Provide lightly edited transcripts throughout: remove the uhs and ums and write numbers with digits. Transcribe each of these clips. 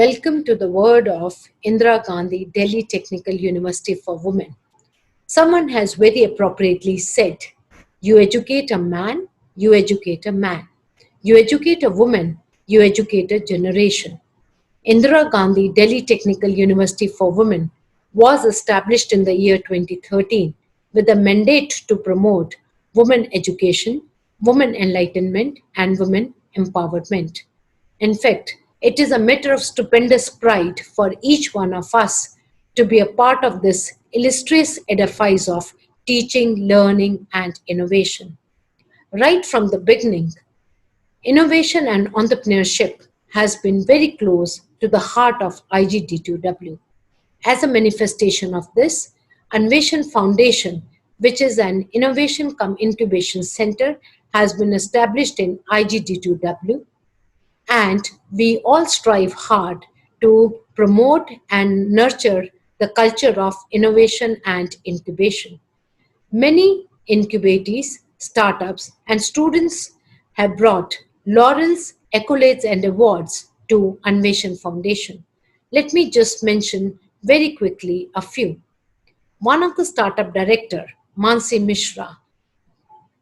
welcome to the word of Indira Gandhi Delhi Technical University for Women. Someone has very appropriately said, you educate a man, you educate a man. You educate a woman, you educate a generation. Indira Gandhi Delhi Technical University for Women was established in the year 2013 with a mandate to promote women education, women enlightenment, and women empowerment. In fact, it is a matter of stupendous pride for each one of us to be a part of this illustrious edifice of teaching, learning, and innovation. Right from the beginning, innovation and entrepreneurship has been very close to the heart of IGD2W. As a manifestation of this, Anveshan Foundation, which is an innovation cum incubation center, has been established in IGD2W, and we all strive hard to promote and nurture the culture of innovation and incubation. Many incubatees, startups, and students have brought laurels, accolades, and awards to Anveshan Foundation. Let me just mention very quickly a few. One of the startup director, Mansi Mishra,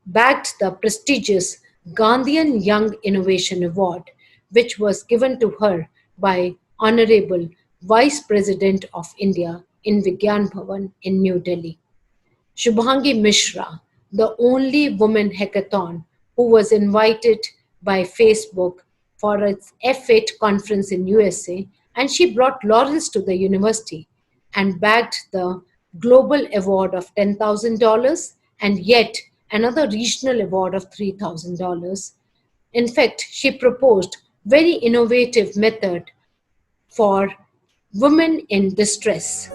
bagged the prestigious Gandhian Young Innovation Award, which was given to her by Honorable Vice President of India in Vigyan Bhavan in New Delhi. Shubhangi Mishra, the only woman hackathon who was invited by Facebook for its F8 conference in USA, and she brought laurels to the university and bagged the global award of $10,000 and yet another regional award of $3,000. In fact, she proposed very innovative method for women in distress.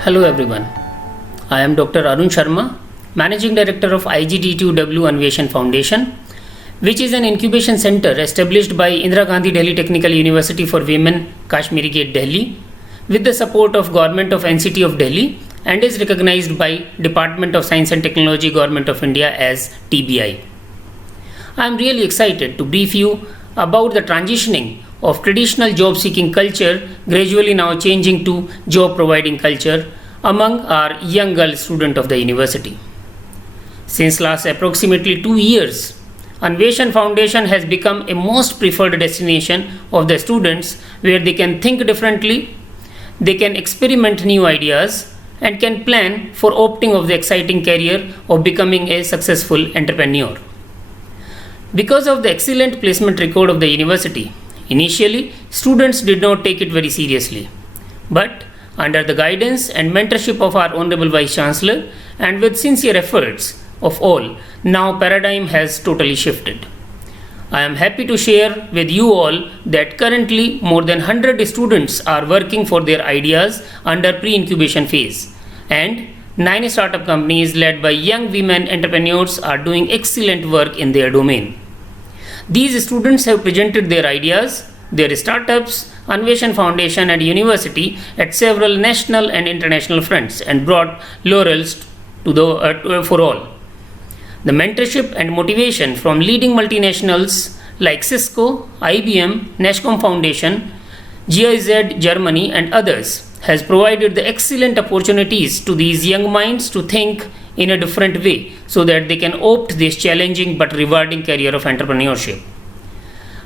Hello everyone, I am Dr. Arun Sharma, Managing Director of IGD2W Anveshan Foundation, which is an incubation center established by Indira Gandhi Delhi Technical University for Women, Kashmiri Gate, Delhi, with the support of Government of NCT of Delhi and is recognized by Department of Science and Technology, Government of India as TBI. I am really excited to brief you about the transitioning of traditional job-seeking culture gradually now changing to job-providing culture among our young girl student of the university. Since last approximately 2 years, Anveshan Foundation has become a most preferred destination of the students where they can think differently, they can experiment new ideas, and can plan for opting of the exciting career of becoming a successful entrepreneur. Because of the excellent placement record of the university, initially students did not take it very seriously. But under the guidance and mentorship of our Honorable Vice Chancellor and with sincere efforts of all, now paradigm has totally shifted. I am happy to share with you all that currently more than 100 students are working for their ideas under pre-incubation phase, and 9 startup companies led by young women entrepreneurs are doing excellent work in their domain. These students have presented their ideas, their startups, Anveshan Foundation and University at several national and international fronts and brought laurels for all. The mentorship and motivation from leading multinationals like Cisco, IBM, Nashcom Foundation, GIZ Germany and others has provided the excellent opportunities to these young minds to think in a different way so that they can opt this challenging but rewarding career of entrepreneurship.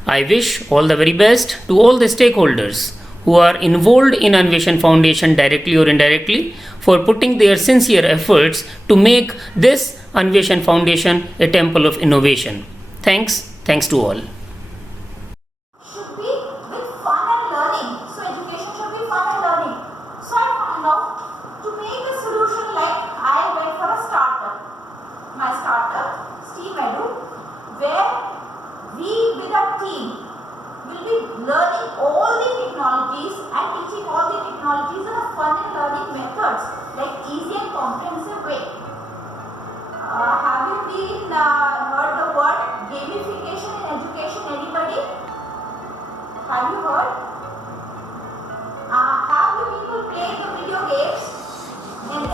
I wish all the very best to all the stakeholders who are involved in Anveshan Foundation directly or indirectly for putting their sincere efforts to make this Anveshan Foundation a temple of innovation. Thanks to all. Should be with fun and learning. So education should be fun and learning. So I found out to make a solution like I went for a startup. My startup, Steam Edu, where we with our team will be learning all the technologies and teaching all the technologies in a fun and learning methods Have you heard? How do people play the video games? And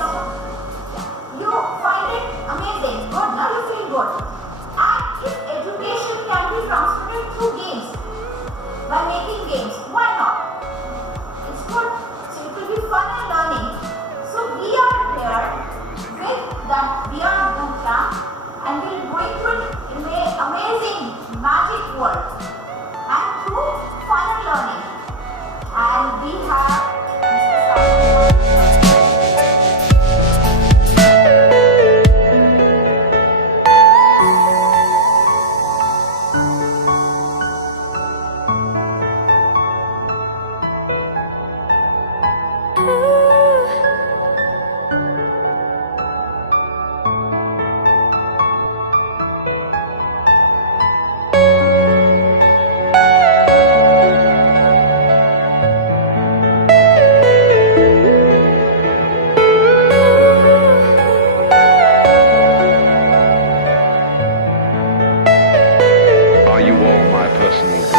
you find it amazing. Good. Now you feel good. And if education can be transmitted through games, by making games, why not? It's good. So it will be fun and learning. So we are here with that VR bootcamp and we'll going through an amazing magic world and through fun and learning. And we have Mr. Are you all my personal dreams?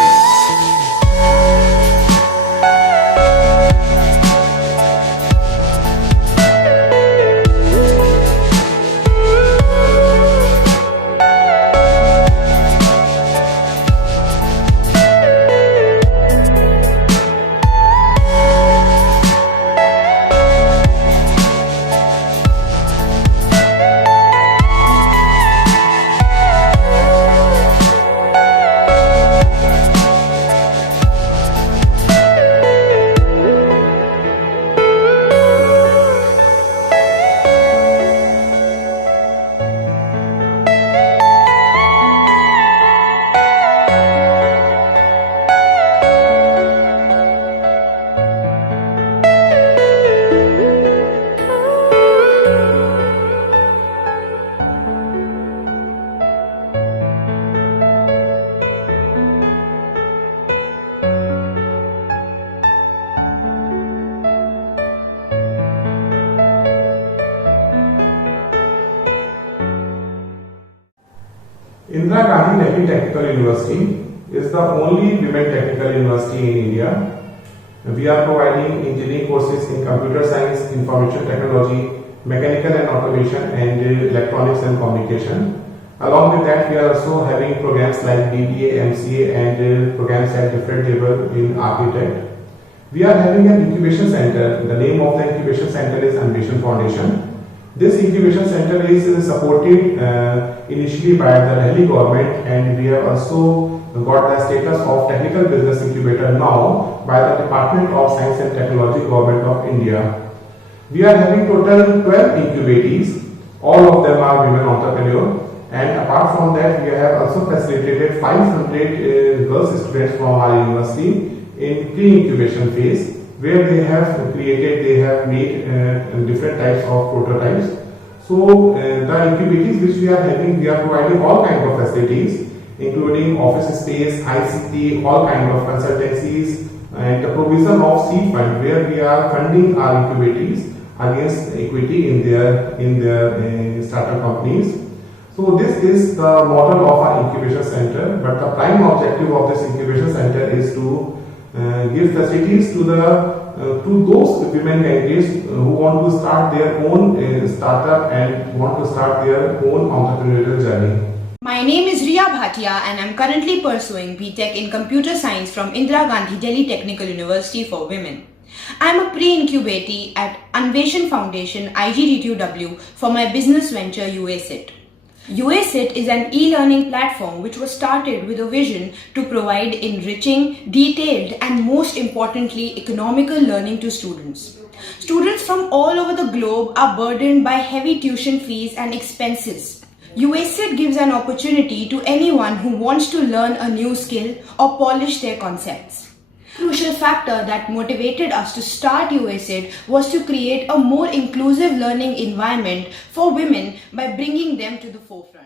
Indira Gandhi Delhi Technical University is the only women technical university in India. We are providing engineering courses in computer science, information technology, mechanical and automation, and electronics and communication. Along with that, we are also having programs like BBA, MCA, and programs at different level in architect. We are having an incubation center. The name of the incubation center is Anveshan Foundation. This incubation center is supported initially by the Delhi government, and we have also got the status of technical business incubator now by the Department of Science and Technology, Government of India. We are having total 12 incubatees. All of them are women entrepreneurs, and apart from that, we have also facilitated 500 girls students from our university in pre-incubation phase, where they have made different types of prototypes. So the incubatees which we are having, we are providing all kinds of facilities, including office space, ICT, all kinds of consultancies, and the provision of seed fund, where we are funding our incubatees against equity in their startup companies. So this is the model of our incubation center, but the prime objective of this incubation center is to give facilities to those women candidates who want to start their own startup and want to start their own entrepreneurial journey. My name is Riya Bhatia and I am currently pursuing BTech in Computer Science from Indira Gandhi Delhi Technical University for Women. I am a pre-incubatee at Anveshan Foundation IGDTUW for my business venture UASIT. UASIT is an e-learning platform which was started with a vision to provide enriching, detailed and most importantly economical learning to students. Students from all over the globe are burdened by heavy tuition fees and expenses. UASIT gives an opportunity to anyone who wants to learn a new skill or polish their concepts. Crucial factor that motivated us to start UASIT was to create a more inclusive learning environment for women by bringing them to the forefront.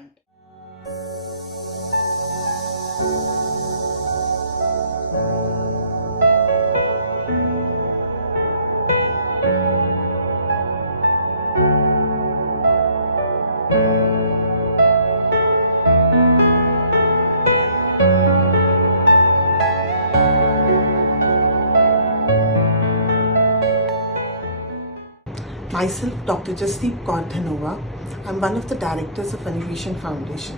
Myself, Dr. Jasdeep Kaur Dhanova. I'm one of the directors of Innovation Foundation.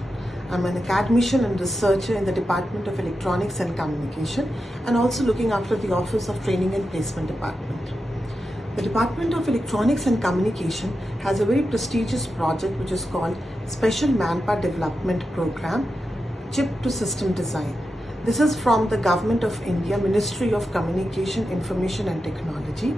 I'm an academician and researcher in the Department of Electronics and Communication and also looking after the Office of Training and Placement Department. The Department of Electronics and Communication has a very prestigious project which is called Special Manpower Development Program, Chip to System Design. This is from the Government of India, Ministry of Communication, Information and Technology.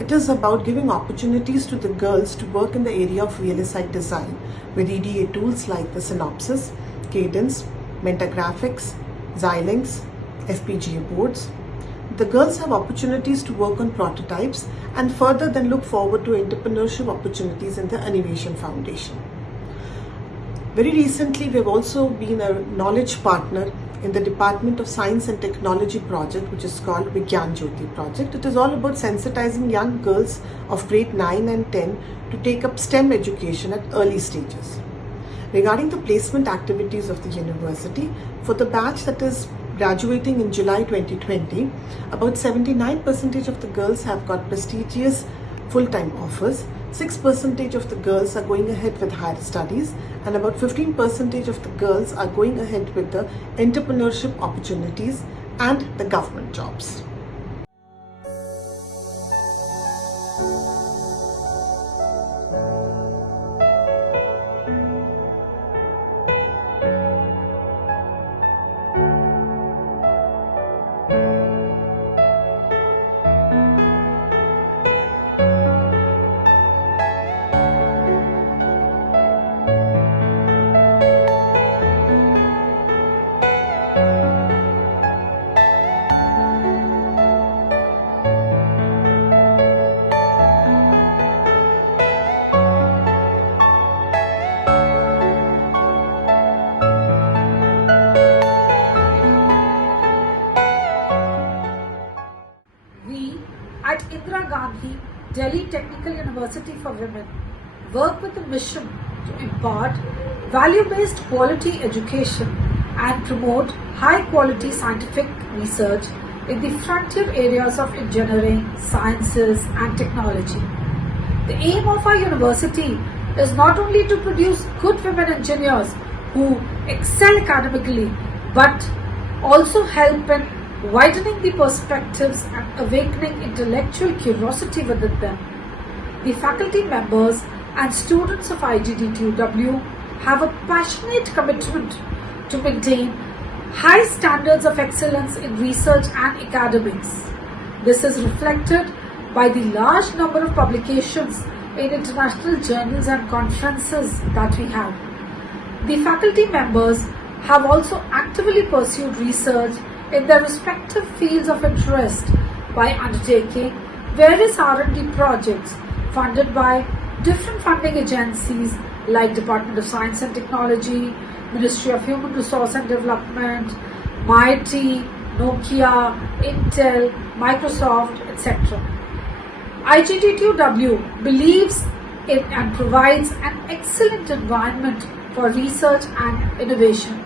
It is about giving opportunities to the girls to work in the area of VLSI design with EDA tools like the Synopsys, Cadence, Metagraphics, Xilinx, FPGA boards. The girls have opportunities to work on prototypes and further then look forward to entrepreneurship opportunities in the Innovation Foundation. Very recently, we have also been a knowledge partner in the Department of Science and Technology project, which is called Vigyan Jyoti project. It is all about sensitizing young girls of grade 9 and 10 to take up STEM education at early stages. Regarding the placement activities of the university, for the batch that is graduating in July 2020, about 79% of the girls have got prestigious full-time offers, 6% of the girls are going ahead with higher studies, and about 15% of the girls are going ahead with the entrepreneurship opportunities and the government jobs. We at Indira Gandhi Delhi Technical University for Women work with a mission to impart value-based quality education and promote high-quality scientific research in the frontier areas of engineering, sciences and technology. The aim of our university is not only to produce good women engineers who excel academically, but also help in widening the perspectives and awakening intellectual curiosity within them. The faculty members and students of IGDTUW have a passionate commitment to maintain high standards of excellence in research and academics. This is reflected by the large number of publications in international journals and conferences that we have. The faculty members have also actively pursued research in their respective fields of interest by undertaking various R&D projects funded by different funding agencies like Department of Science and Technology, Ministry of Human Resource and Development, MIT, Nokia, Intel, Microsoft, etc. IGDTUW believes in and provides an excellent environment for research and innovation.